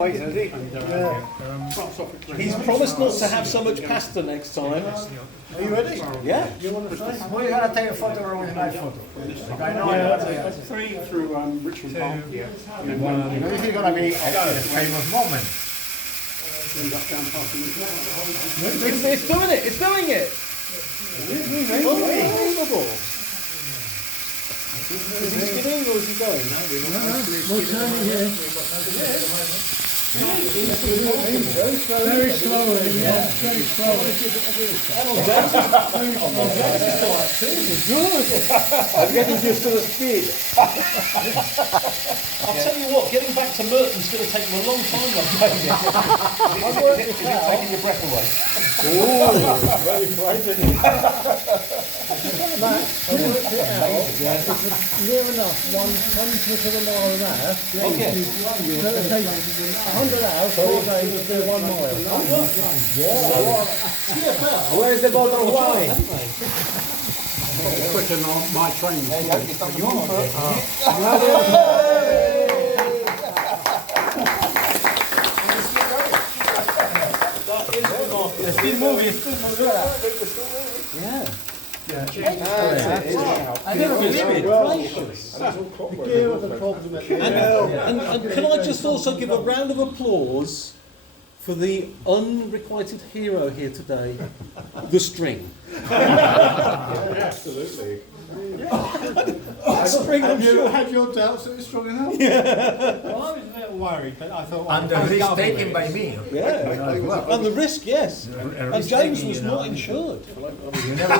Wait, has he? He's promised not to have so much pasta next time. Are you ready? Yeah. You want to say? Well, you gotta take a photo or with my photo. I know Three through Richmond Park. this is gonna be a famous moment. It's doing it. It's doing it. Unbelievable. Is he skidding or is he going? We're turning here. Very slowly, yeah, very slowly. I'm getting used to the speed. I'll tell you what, getting back to Merton's going to take me a long time. Is it taking your breath away? Oh, very frightening. Matt, I worked it out. It's near enough, one tenth of a mile an hour. Okay. So it takes 100 hours, 4 days to do 1 mile. Where's the bottle of wine? Quicker than my train. It's still moving. Yeah. I never believe it. Gracious. The gear was a problem at the end. And can I just also give a round of applause for the unrequited hero here today, the string. Absolutely. String, I'm sure. Had your doubts that it was strong enough? Well, I was a bit worried, but I thought... And the risk taken by me. Yeah. And the risk, yes. And James was not insured. You never